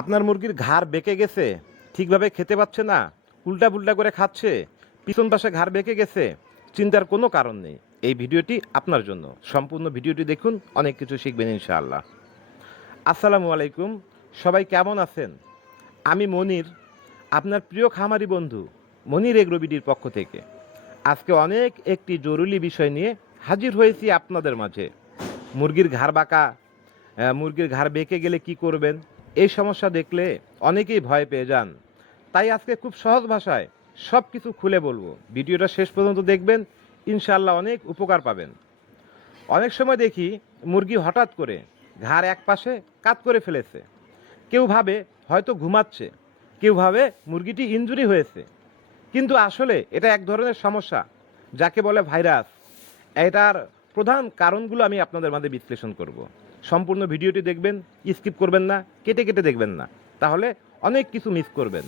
আপনার মুরগির ঘাড় বেঁকে গেছে, ঠিকভাবে খেতে পাচ্ছে না, উল্টা পুল্টা করে খাচ্ছে, পিছন পাশে ঘাড় বেঁকে গেছে, চিন্তার কোনো কারণ নেই। এই ভিডিওটি আপনার জন্য। সম্পূর্ণ ভিডিওটি দেখুন, অনেক কিছু শিখবেন ইনশাআল্লাহ। আসসালামু আলাইকুম, সবাই কেমন আছেন? আমি মনির, আপনার প্রিয় খামারি বন্ধু মনির এগ্রোবিডির পক্ষ থেকে। আজকে অনেক একটি জরুরি বিষয় নিয়ে হাজির হয়েছি আপনাদের মাঝে। মুরগির ঘাড় বাঁকা মুরগির ঘাড় বেঁকে গেলে কি করবেন? এই সমস্যা দেখলে অনেকেই ভয় পেয়ে যান। তাই আজকে খুব সহজ ভাষায় সব কিছু খুলে বলব। ভিডিওটা শেষ পর্যন্ত দেখবেন ইনশাল্লাহ অনেক উপকার পাবেন। অনেক সময় দেখি মুরগি হঠাৎ করে ঘাড় এক পাশে কাত করে ফেলেছে। কেউ ভাবে হয়তো ঘুমাচ্ছে, কেউ ভাবে মুরগিটি ইনজুরি হয়েছে। কিন্তু আসলে এটা এক ধরনের সমস্যা, যাকে বলে ভাইরাস। এটার প্রধান কারণগুলো আমি আপনাদের মাঝে বিশ্লেষণ করব। সম্পূর্ণ ভিডিওটি দেখবেন, স্কিপ করবেন না, কেটে কেটে দেখবেন না। তাহলে অনেক কিছু মিস করবেন।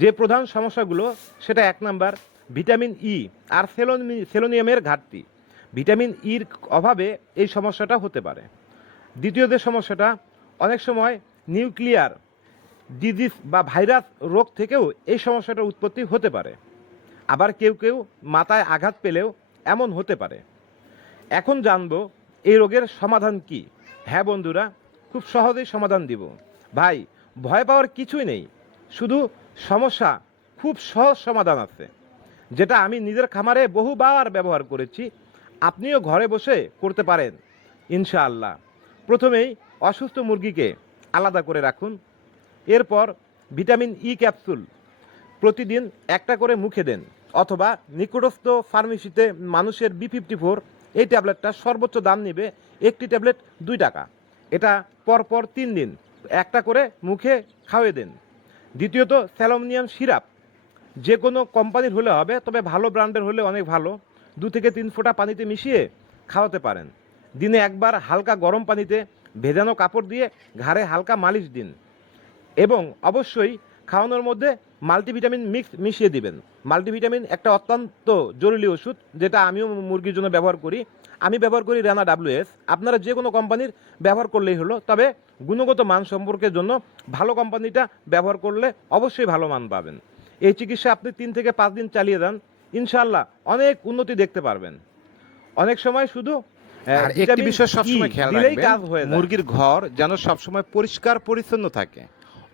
যে প্রধান সমস্যাগুলো, সেটা এক নাম্বার, ভিটামিন ই আর সেলোনি, সেলোনিয়ামের ঘাটতি। ভিটামিন ইর অভাবে এই সমস্যাটা হতে পারে। দ্বিতীয় যে সমস্যাটা, অনেক সময় নিউক্লিয়ার ডিজিজ বা ভাইরাস রোগ থেকেও এই সমস্যাটার উৎপত্তি হতে পারে। আবার কেউ কেউ মাথায় আঘাত পেলেও এমন হতে পারে। এখন জানব এই রোগের সমাধান কি। হ্যাঁ বন্ধুরা, খুব সহজেই সমাধান দিব। ভাই, ভয় পাওয়ার কিছুই নেই। শুধু সমস্যা খুব সহজ সমাধান আছে, যেটা আমি নিজের খামারে বহুবার ব্যবহার করেছি। আপনিও ঘরে বসে করতে পারেন, ইনশাআল্লাহ। প্রথমেই অসুস্থ মুরগিকে আলাদা করে রাখুন। এরপর ভিটামিন ই ক্যাপসুল প্রতিদিন একটা করে মুখে দেন, অথবা নিকটস্থ ফার্মেসিতে মানুষের বি ফিফটি ফোর এই ট্যাবলেটটা সর্বোচ্চ দাম নেবে একটি ট্যাবলেট দুই টাকা। এটা পরপর তিন দিন, একটা করে মুখে খাওয়িয়ে দেন। দ্বিতীয়ত, স্যালোমনিয়াম সিরাপ। যে কোনো কোম্পানির হলে হবে, তবে ভালো ব্র্যান্ডের হলে অনেক ভালো। দু থেকে তিন ফোঁটা পানিতে মিশিয়ে খাওয়াতে পারেন। দিনে একবার হালকা গরম পানিতে ভেজানো কাপড় দিয়ে ঘাড়ে হালকা মালিশ দিন। এবং অবশ্যই খাওয়ানোর মধ্যে মাল্টিভিটামিন মিক্স মিশিয়ে দিবেন। মাল্টিভিটামিন একটা অত্যন্ত জরুরি ওষুধ যেটা আমিও মুরগির জন্য ব্যবহার করি। আমি ব্যবহার করি রানা ডাব্লিউএস আপনারা যে কোনো কোম্পানির ব্যবহার করলেই হলো তবে গুণগত মান সম্পর্কের জন্য ভালো কোম্পানিটা ব্যবহার করলে অবশ্যই ভালো মান পাবেন। এই চিকিৎসা আপনি তিন থেকে পাঁচ দিন চালিয়ে যান ইনশাল্লাহ অনেক উন্নতি দেখতে পারবেন। অনেক সময় শুধু একটি বিষয় সবসময় খেয়াল দিলেই রাখবেন হয়ে। মুরগির ঘর যেন সবসময় পরিষ্কার পরিচ্ছন্ন থাকে।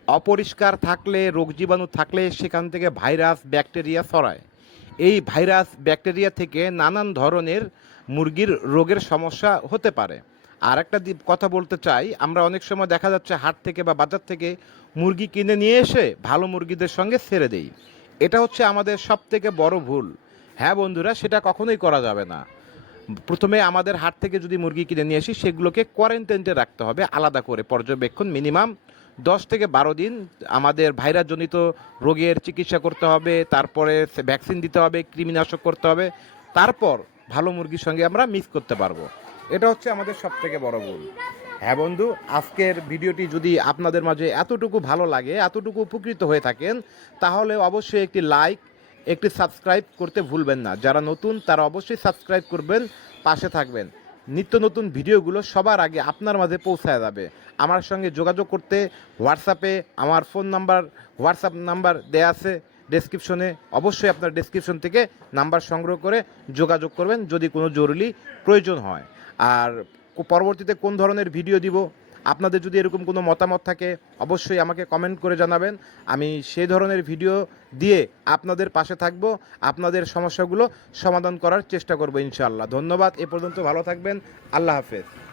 অপরিষ্কার থাকলে, রোগ জীবাণু থাকলে সেখান থেকে ভাইরাস, ব্যাকটেরিয়া ছড়ায়। এই ভাইরাস, ব্যাকটেরিয়া থেকে নানান ধরনের মুরগির রোগের সমস্যা হতে পারে। আর একটা কথা বলতে চাই, আমরা অনেক সময় দেখা যাচ্ছে হাট থেকে বা বাজার থেকে মুরগি কিনে নিয়ে এসে ভালো মুরগিদের সঙ্গে ছেড়ে দেই। এটা হচ্ছে আমাদের সব থেকে বড় ভুল। হ্যাঁ বন্ধুরা, সেটা কখনোই করা যাবে না। প্রথমে আমাদের হাট থেকে যদি মুরগি কিনে নিয়ে আসি, সেগুলোকে কোয়ারেন্টাইনে রাখতে হবে, আলাদা করে পর্যবেক্ষণ মিনিমাম দশ থেকে বারো দিন আমাদের ভাইরাসজনিত রোগের চিকিৎসা করতে হবে, তারপরে ভ্যাকসিন দিতে হবে, কৃমিনাশক করতে হবে, তারপর ভালো মুরগির সঙ্গে আমরা মিক্স করতে পারব। এটা হচ্ছে আমাদের সব থেকে বড় ভুল। হ্যাঁ বন্ধু, আজকের ভিডিওটি যদি আপনাদের মাঝে এতটুকু ভালো লাগে, এতটুকু উপকৃত হয়ে থাকেন, তাহলে অবশ্যই একটি লাইক, একটি সাবস্ক্রাইব করতে ভুলবেন না। যারা নতুন, তারা অবশ্যই সাবস্ক্রাইব করবেন, পাশে থাকবেন। নিত্য নতুন ভিডিওগুলো সবার আগে আপনার মাঝে পৌঁছায় যাবে। আমার সঙ্গে যোগাযোগ করতে হোয়াটসঅ্যাপে আমার ফোন নাম্বার, হোয়াটসঅ্যাপ নাম্বার দেয়া আছে ডেসক্রিপশনে। অবশ্যই আপনার ডেসক্রিপশন থেকে নাম্বার সংগ্রহ করে যোগাযোগ করবেন যদি কোনো জরুরি প্রয়োজন হয়। আর পরবর্তীতে কোন ধরনের ভিডিও দিব আপনাদের যদি এরকম কোনো মতামত থাকে, অবশ্যই আমাকে কমেন্ট করে জানাবেন। আমি সেই ধরনের ভিডিও দিয়ে আপনাদের পাশে থাকব। আপনাদের সমস্যাগুলো সমাধান করার চেষ্টা করব ইনশাআল্লাহ। ধন্যবাদ, এ পর্যন্ত ভালো থাকবেন। আল্লাহ হাফেজ।